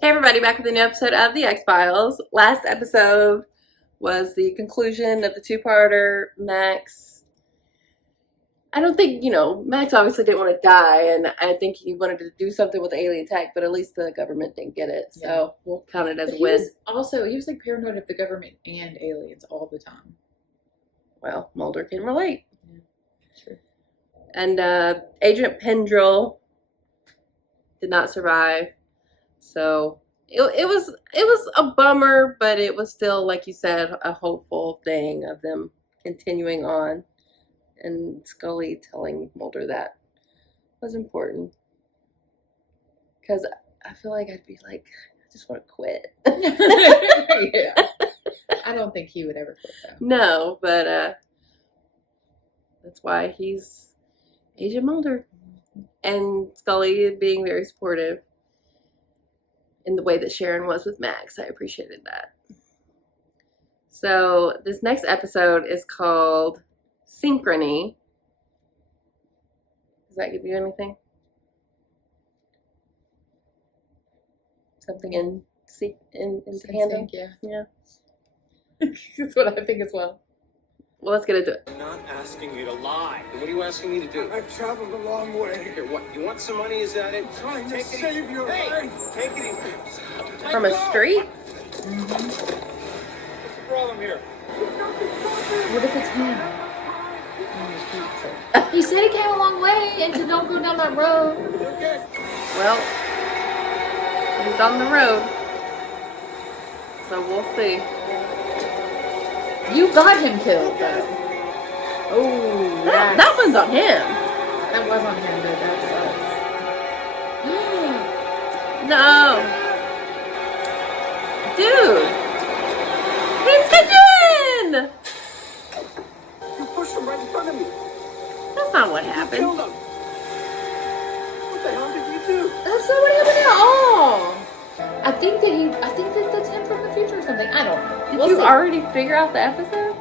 Hey everybody, back with a new episode of The X-Files. Last episode was the conclusion of the two-parter. Max, I don't think, Max obviously didn't want to die, and I think he wanted to do something with the alien tech, but at least the government didn't get it, so we'll count it as a win. He was like paranoid of the government and aliens all the time. Well, Mulder can relate. Yeah, sure. And Agent Pendrell did not survive. So it was a bummer, but it was still, like you said, a hopeful thing of them continuing on, and Scully telling Mulder that was important, because I feel like I'd be like, I just want to quit. Yeah, I don't think he would ever quit though. No, but that's why he's Agent Mulder, and Scully being very supportive. In the way that Sharon was with Max. I appreciated that. So this next episode is called Synchrony. Does that give you anything? Something in tandem? Yeah. That's what I think as well. Well, let's get into it. I'm not asking you to lie. What are you asking me to do? I've traveled a long way. Here, what? You want some money? Is that it? I'm trying to Take save your life. Take it easy. From a street? What's the problem here? What if it's him? He said he came a long way and to don't go down that road. Okay. Well, he's on the road. So we'll see. You got him killed though. Oh, That one's on him. That was on him, but that sucks. No. Dude. He's hidden! You pushed him right in front of me. That's not what You happened. killed him. What the hell did you do? That's not what happened at all. I think that that's him from the future or something. I don't know. Did you already figure out the episode?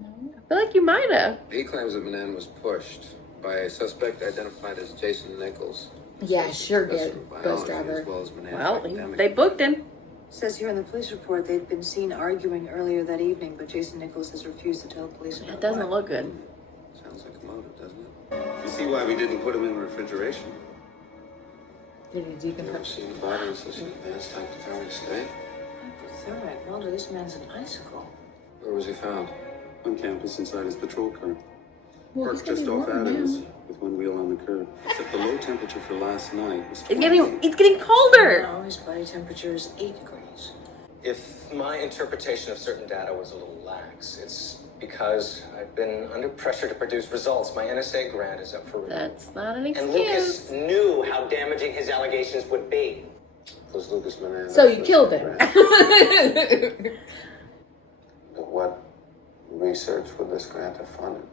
No. I feel like you might have. He claims that Manan was pushed by a suspect identified as Jason Nichols. Yeah, sure did. Professor of Ghost biology, driver. as well as Manan's Well, academic. they booked him. Says here in the police report they'd been seen arguing earlier that evening, but Jason Nichols has refused to tell police about It doesn't why. look good. Sounds like a motive, doesn't it? You see why we didn't put him in refrigeration? Did he You ever decompress? seen a body in such an advanced hypothermic state? Hypothermic. Mulder, this man's an icicle. Where was he found? On campus inside his patrol car. Well, he's Parked gonna just be off warm Adams now. with one wheel on the curb. Except the low temperature for last night was It's getting colder. No, his body temperature is 8 degrees. If my interpretation of certain data was a little lax, it's because I've been under pressure to produce results. My NSA grant is up for review. That's not an And Lucas excuse. knew how damaging his allegations would be. Was Lucas Manan? So you killed him. But what research would this grant have funded?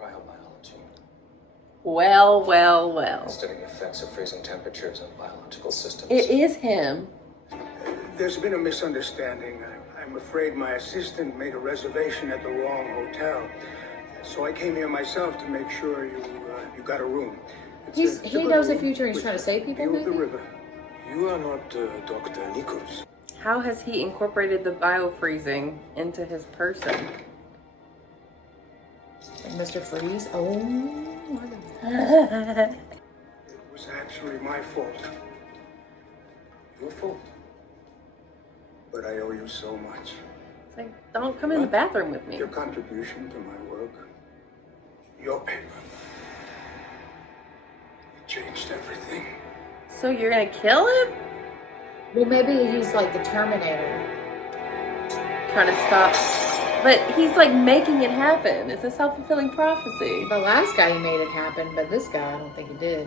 Cryobiology. Well. Studying the effects of freezing temperatures on biological systems. It is him. There's been a misunderstanding. I'm afraid my assistant made a reservation at the wrong hotel. So I came here myself to make sure you got a room. It's a He good knows the room future and he's with trying to save people, view of the maybe? river. You are not Dr. Nichols. How has he incorporated the biofreezing into his person? Like Mr. Freeze? Oh, It was actually my fault. Your fault. But I owe you so much. It's like, don't come in the bathroom with me. Your contribution to my work, your paper, it changed everything. So you're gonna kill him? well, maybe he's like the Terminator. Trying to stop. But he's like making it happen. It's a self-fulfilling prophecy. The last guy, he made it happen, but this guy, I don't think he did.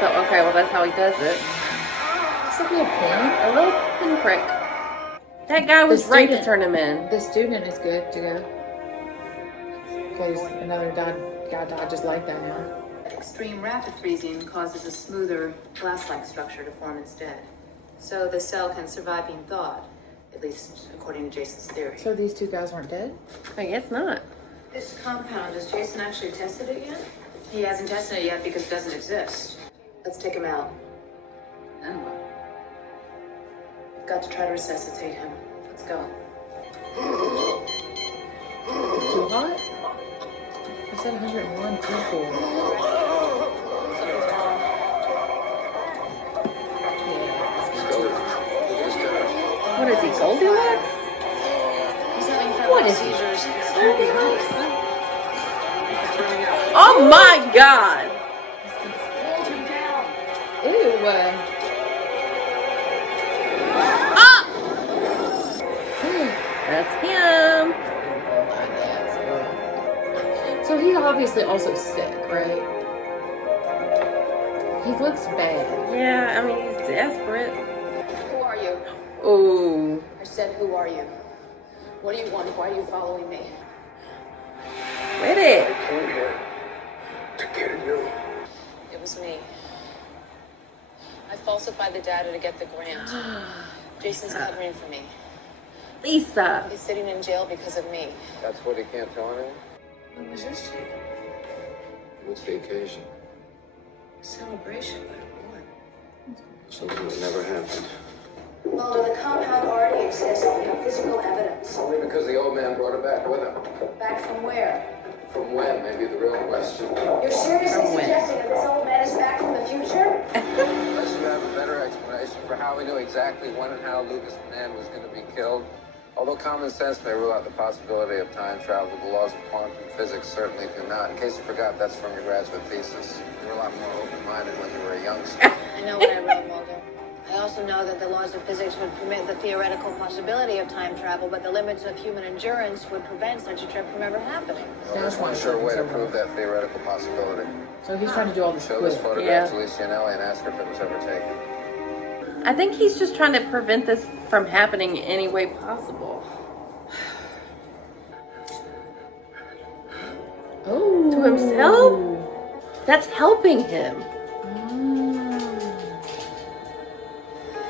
So, okay, well, that's how he does it. It's a little pin. A little pinprick. That guy was The right to student- turn him in. The student is good to go. Because another guy died just like that now. Extreme rapid freezing causes a smoother, glass-like structure to form instead. So the cell can survive being thawed, at least according to Jason's theory. So these two guys weren't dead? I guess not. This compound, has Jason actually tested it yet? He hasn't tested it yet because it doesn't exist. Let's take him out. Then what? We've got to try to resuscitate him. Let's go. It's too hot? I said 101 people. Something's wrong. What is he, Goldilocks? He's having What febrile is he? seizures. Oh my god! Ew. Ah! That's him. So he's obviously also sick, right? He looks bad. Yeah, I mean, he's desperate. Who are you? Ooh. I said, who are you? What do you want? Why are you following me? With it. I came here to kill you. It was me. I falsified the data to get the grant. Jason's covering for me. Lisa. He's sitting in jail because of me. That's what he can't tell anyone? When was this? What's the occasion? Celebration, but of what? Something that never happened. Mulder, the compound already exists. We have physical evidence. Only because the old man brought it back with him. Back from where? From when, may be the real question. You're seriously From when? suggesting that this old man is back from the future? Unless you have a better explanation for how we knew exactly when and how Lucas the man was going to be killed. Although common sense may rule out the possibility of time travel, the laws of quantum physics certainly do not. In case you forgot, that's from your graduate thesis. You were a lot more open-minded when you were a youngster. I know what I wrote, Mulder. I also know that the laws of physics would permit the theoretical possibility of time travel, but the limits of human endurance would prevent such a trip from ever happening. Well, there's one sure way to prove that theoretical possibility. So he's trying to do all this Show this quick. photograph to Lisa Anelli and ask her if it was ever taken. I think he's just trying to prevent this from happening any way possible. Oh. To himself? That's helping him.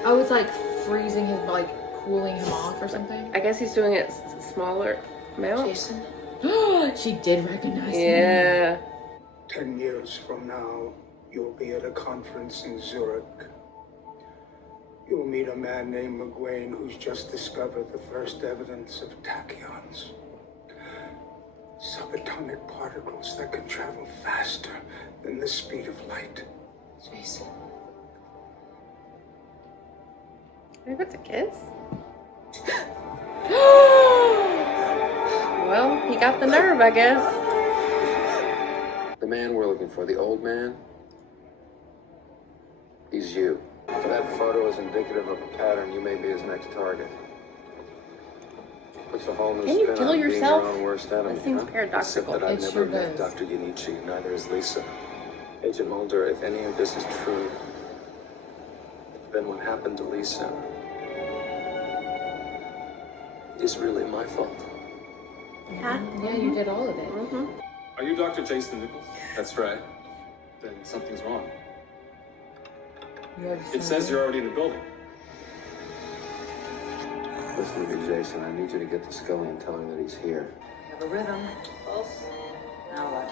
Oh, it's like freezing him, like cooling him off or something. I guess he's doing it smaller amount. Jason? She did recognize him. Yeah. 10 years from now, you'll be at a conference in Zurich. You'll meet a man named McGuane who's just discovered the first evidence of tachyons. Subatomic particles that can travel faster than the speed of light. Jason. Maybe it's a kiss? Well, he got the nerve, I guess. The man we're looking for, the old man, he's you. If that photo is indicative of a pattern, you may be his next target. Puts a whole new Can you spin kill on being yourself? your own worst enemy, That seems huh? paradoxical. Except that I've It never sure met does. Dr. Yanichi, neither is Lisa. Agent Mulder, if any of this is true, then what happened to Lisa is really my fault. Yeah. Yeah, you did all of it. Mm-hmm. Are you Dr. Jason Nichols? That's right. Then something's wrong. You already It says you're already in the building. Listen to me, Jason. I need you to get to Scully and tell her that he's here. Have a rhythm. Pulse. Now what?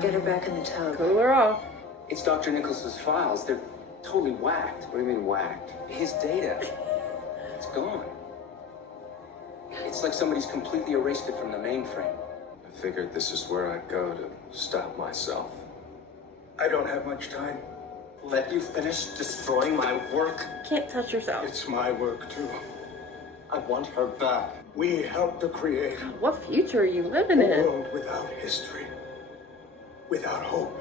Get her back in the tub. Cool her off. It's Dr. Nichols' files. They're totally whacked. What do you mean whacked? His data, it's gone. It's like somebody's completely erased it from the mainframe. I figured this is where I'd go to stop myself. I don't have much time. Let you finish destroying my work? Can't touch yourself. It's my work too. I want her back. We helped to create What future are you living a in? world without history, without hope,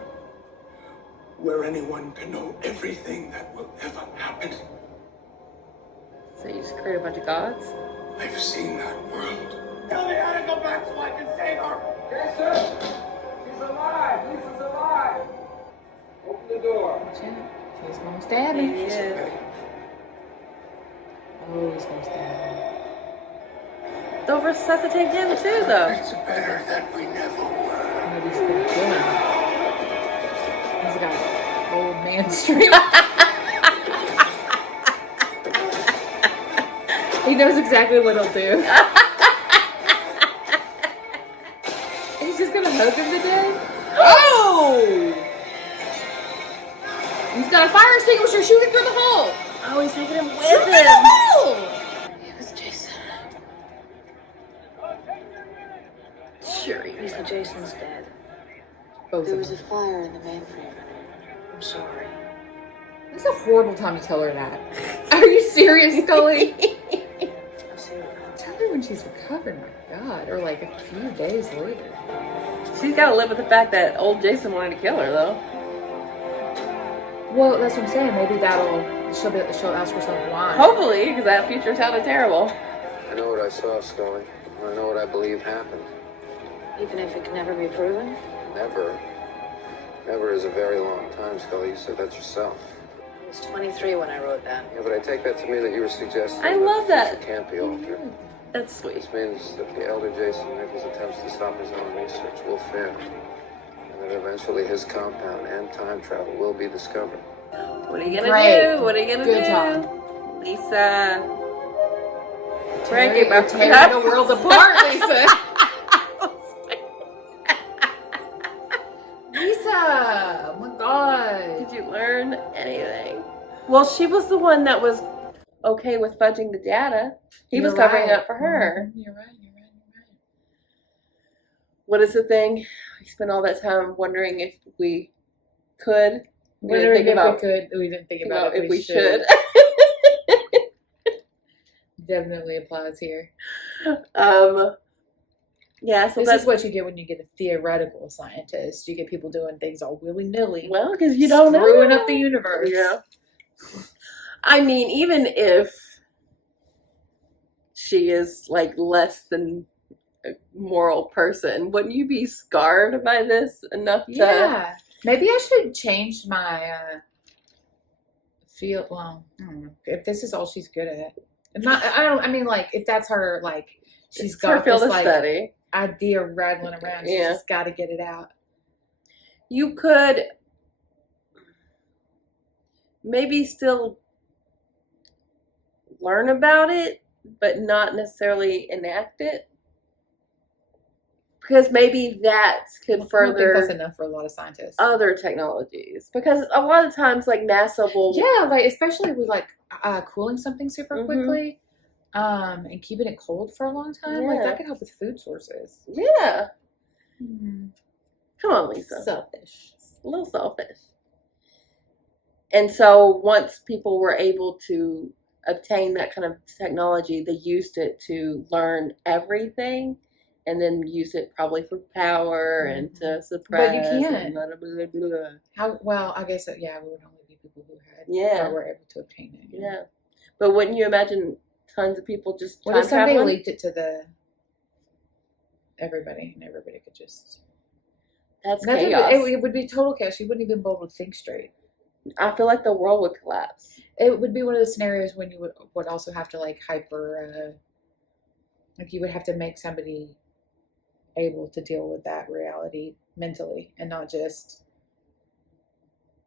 where anyone can know everything that will ever happen. So you just create a bunch of gods? I've seen that world. Tell me how to go back so I can save her! Jason! He's alive! Lisa's alive! Open the door. Watch out. He's gonna stab me. Yeah. Oh, he's gonna stab me. They'll resuscitate him too, though. It's better that we never were. Maybe he's gonna kill him. He's got old man strength. He knows exactly what he'll do. He's just gonna hug him to death. Oh! a fire extinguisher, shoot it through the hole. Oh, he's taking him Shoot with through the him. hole. It was Jason. Sure he Lisa, Jason's dead. Both There of was them. a fire in the mainframe. I'm sorry. This is a horrible time to tell her that. Are you serious, Scully? I'll see you around. Tell her when she's recovered, my God. Or like a few days later. She's got to live with the fact that old Jason wanted to kill her, though. Well, that's what I'm saying. Maybe she'll ask herself why. Hopefully, because that future sounded terrible. I know what I saw, Scully. I know what I believe happened. Even if it can never be proven? Never. Never is a very long time, Scully. You said that yourself. I was 23 when I wrote that. Yeah, but I take that to mean that you were suggesting I love the that. future can't be altered. That's sweet. This means that the elder Jason Nichols' attempts to stop his own research will fail. And that eventually his compound and time travel will be discovered. What are you gonna Great. do? What are you gonna Good do? job. Lisa. You're tearing the world apart, Lisa. Lisa! Oh my God. Did you learn anything? Well, she was the one that was okay with fudging the data. He was covering up for her. You're right. What is the thing? We spent all that time wondering if we could. We didn't Wondering think about if we could. We didn't think about if we should. Definitely applies here. Yeah, so This that's is what you get when you get a theoretical scientist. You get people doing things all willy-nilly. well, because you don't know. Screwing up the universe. Yeah. I mean, even if she is like less than a moral person, wouldn't you be scarred by this enough to? Yeah. Maybe I should change my feel. Well, I don't know. If this is all she's good at, I mean, like, if that's her, like, she's It's her got field this of like study. idea rattling around. She's Yeah. just got to get it out. You could maybe still learn about it, but not necessarily enact it. Because maybe that could I don't think further that's enough for a lot of scientists. other technologies. Because a lot of times, like NASA will. Yeah, like especially with like cooling something super Mhm. quickly, and keeping it cold for a long time. Like Yeah. that could help with food sources. Yeah. Come on, Lisa. Selfish. A little selfish. And so once people were able to obtain that kind of technology, they used it to learn everything and then use it probably for power and to suppress. But you can't. And blah, blah, blah, blah. How well? I guess yeah, we would only be people who had Yeah. or were able to obtain it. Yeah. But wouldn't you imagine tons of people just What time if somebody traveling? leaked it to everybody and everybody could just? That's Nothing- chaos. It would be total chaos. You wouldn't even be able to think straight. I feel like the world would collapse. It would be one of those scenarios when you would also have to like like you would have to make somebody able to deal with that reality mentally and not just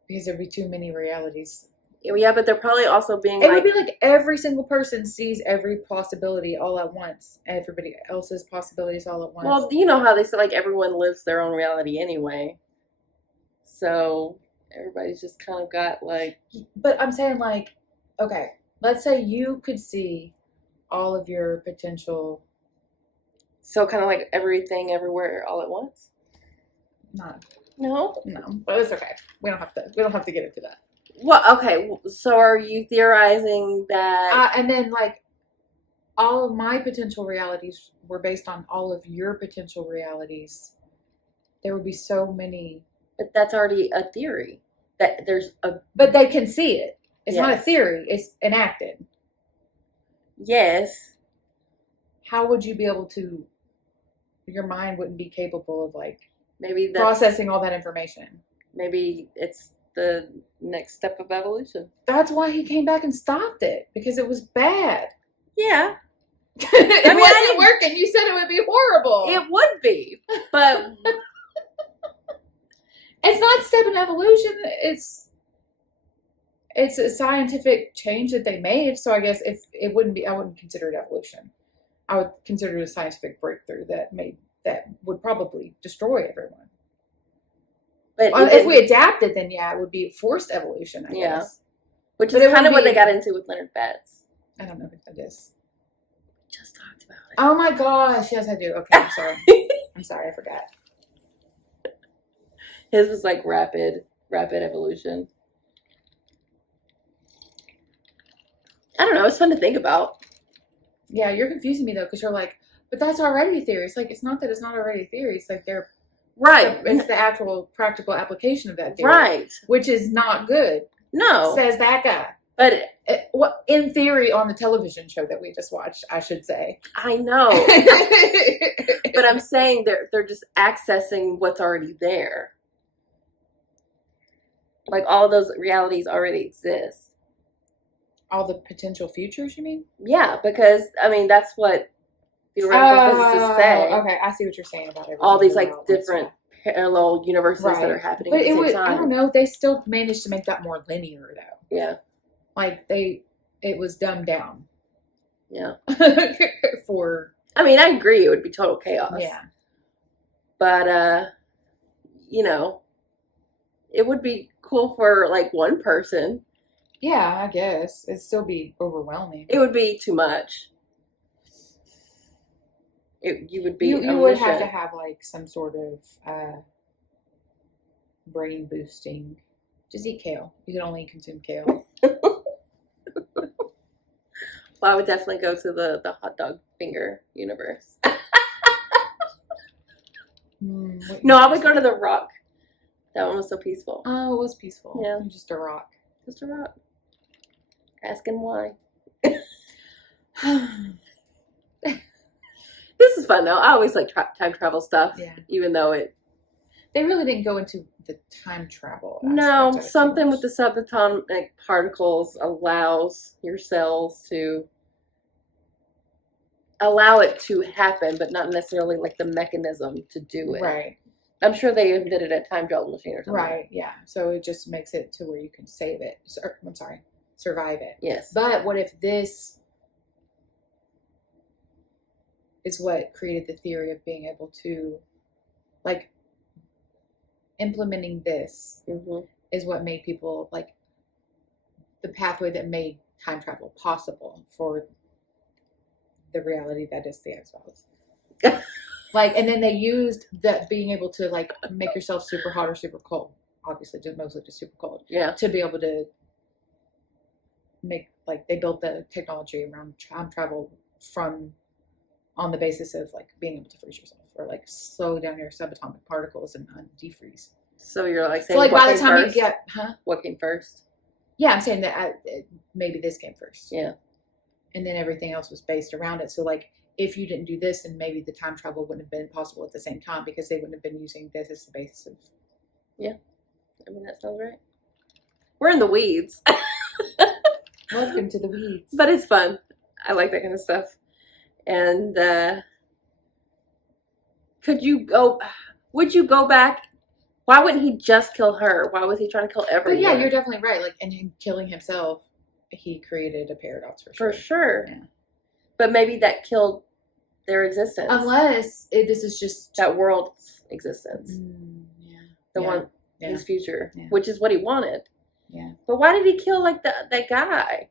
because there'd be too many realities. Yeah, but they're probably also being It like, would be like every single person sees every possibility all at once. Everybody else's possibilities all at once. well, you know how they say like everyone lives their own reality anyway. So everybody's just kind of got like, but I'm saying like, okay, let's say you could see all of your potential. so kind of like everything everywhere all at once. Not No. no, but it's okay. We don't have to get into that. Well, okay. So are you theorizing that? And then like all of my potential realities were based on all of your potential realities. There would be so many. But that's already a theory. That there's a But they can see it. It's not a Yes. theory. It's enacted. yes. How would you be able to? Your mind wouldn't be capable of like Maybe that's processing all that information. maybe it's the next step of evolution. That's why he came back and stopped it because it was bad. Yeah, It I wasn't didn't- working. You said it would be horrible. it would be, but It's not step in evolution. It's a scientific change that they made. So I guess if it wouldn't be, I wouldn't consider it evolution. I would consider it a scientific breakthrough that would probably destroy everyone. But if we adapted, then yeah, it would be forced evolution, I guess. Which But is it kind of would what they be- got into with Leonard Betts. I don't know what that is. Just talked about it. Oh my gosh, yes I do. Okay, I'm sorry. I'm sorry, I forgot. His was like rapid evolution. I don't know. It's fun to think about. Yeah, you're confusing me though, because you're like, but that's already a theory. It's like, it's not that it's not already a theory. It's like they're Right. It's the actual practical application of that theory, Right. which is not good. No. Says that guy. But What in theory on the television show that we just watched, I should say. I know. But I'm saying they're just accessing what's already there. Like all of those realities already exist. All the potential futures, you mean? Yeah, because I mean that's what theoretical physicists say. Okay, I see what you're saying about everything. All these like Well, different parallel universes that are Right. happening But at the it same would, time. I don't know, they still managed to make that more linear though. Yeah. Like it was dumbed down. Yeah. For I mean, I agree. It would be total chaos. yeah. But you know, it would be cool for like one person. Yeah, I guess it'd still be overwhelming. It would be too much. You would be You would have to omniscient. have like some sort of brain boosting. Just eat kale. You can only consume kale. Well, I would definitely go to the hot dog finger universe. No, I would go to the rock. That one was so peaceful. Oh, it was peaceful. Yeah. Just a rock. Just a rock. Asking why. This is fun though. I always like time travel stuff. Yeah. Even though it. They really didn't go into the time travel. No, aspect of it too something much. with the subatomic particles allows your cells to allow it to happen, but not necessarily like the mechanism to do it. Right. I'm sure they even did it at time travel machine or something. Right. Yeah. So it just makes it to where you can save it. I'm sorry, survive it. Yes. But what if this is what created the theory of being able to, like, implementing this Mm-hmm. is what made people, like, the pathway that made time travel possible for the reality that is the X-Files. Like, and then they used that being able to, like, make yourself super hot or super cold, obviously mostly just super cold, Yeah. to be able to make, like, they built the technology around time travel on the basis of, like, being able to freeze yourself or, like, slow down your subatomic particles and defreeze. So you're like saying So, like, what by the came time first? you get, What came first? Yeah, I'm saying that maybe this came first. Yeah. And then everything else was based around it. So, like, if you didn't do this, then maybe the time travel wouldn't have been possible at the same time because they wouldn't have been using this as the basis of. Yeah. I mean, that sounds right. We're in the weeds. Welcome to the weeds. But it's fun. I like that kind of stuff. And would you go back? Why wouldn't he just kill her? Why was he trying to kill But everyone? yeah, you're definitely right. Like, and him killing himself, he created a paradox for sure. For sure. Yeah. But maybe that killed their existence. Unless this is just that world's existence. yeah. The Yeah. one, Yeah. his future, Yeah. which is what he wanted. Yeah. But why did he kill like that guy?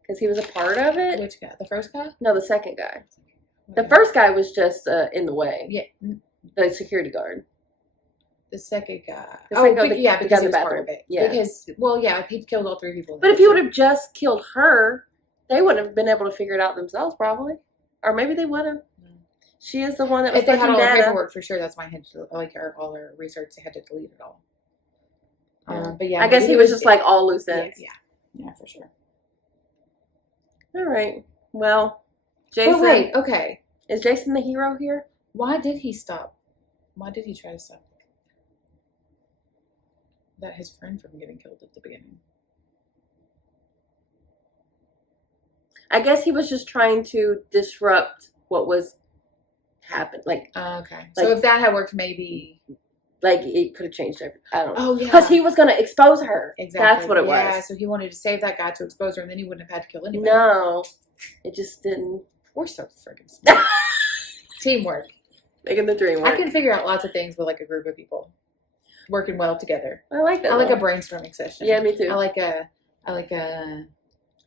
Because he was a part of it? Which guy? The first guy? No, the second guy. The first guy was just in the way. Yeah. The security guard. The second guy. The second guy, yeah, the because guy he in was the part of bathroom. it. Yeah. Because, well, yeah, he killed all three people. But if he would have just killed her, they wouldn't have been able to figure it out themselves, probably. Or maybe they would have. She is the one that was If they had touching all the data. paperwork, for sure, that's why I had to, like, all their research, they had to delete it all. But yeah, I guess maybe he was just like all loose yeah, ends. yeah, for sure. All right. Well, Jason. But wait, okay. Is Jason the hero here? Why did he stop? Why did he try to stop that his friend from getting killed at the beginning? I guess he was just trying to disrupt what was happening. Like Okay. So if that had worked, maybe. it could have changed everything. I don't know. Oh, yeah. Because he was going to expose her. Exactly. That's what it Yeah, was. so he wanted to save that guy to expose her, and then he wouldn't have had to kill anybody. No. It just didn't. We're so friggin' smart. Teamwork. Making the dream work. I can figure out lots of things with, like, a group of people. working well together. I like that. I like though. a brainstorming session. Yeah, me too. I like a.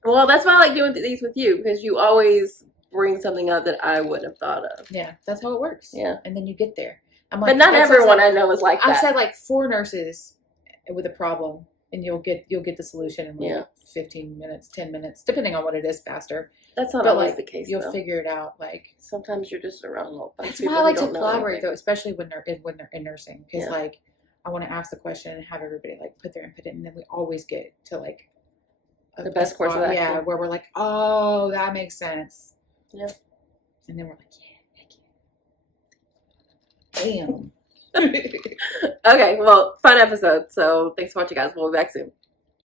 Well, that's why I like doing these with you, because you always bring something up that I wouldn't have thought of. Yeah, that's how it works. Yeah. And then you get there. I'm But not that sounds everyone like- I know is like that. I've said like 4 nurses with a problem, and you'll get the solution in like 15 minutes, 10 minutes, depending on what it is, faster. That's not But always like the case. you'll though. figure it out. Like Sometimes you're just around a whole bunch of that's people why I like who to don't know collaborate anything. though, especially when they're in nursing, because Yeah. like I want to ask the question and have everybody like put their input in, and then we always get to like The best course of spot, action. yeah, where we're like, oh, that makes sense. Yeah. And then we're like, yeah, thank you. Damn. Okay, well, fun episode. So thanks for watching, guys. We'll be back soon.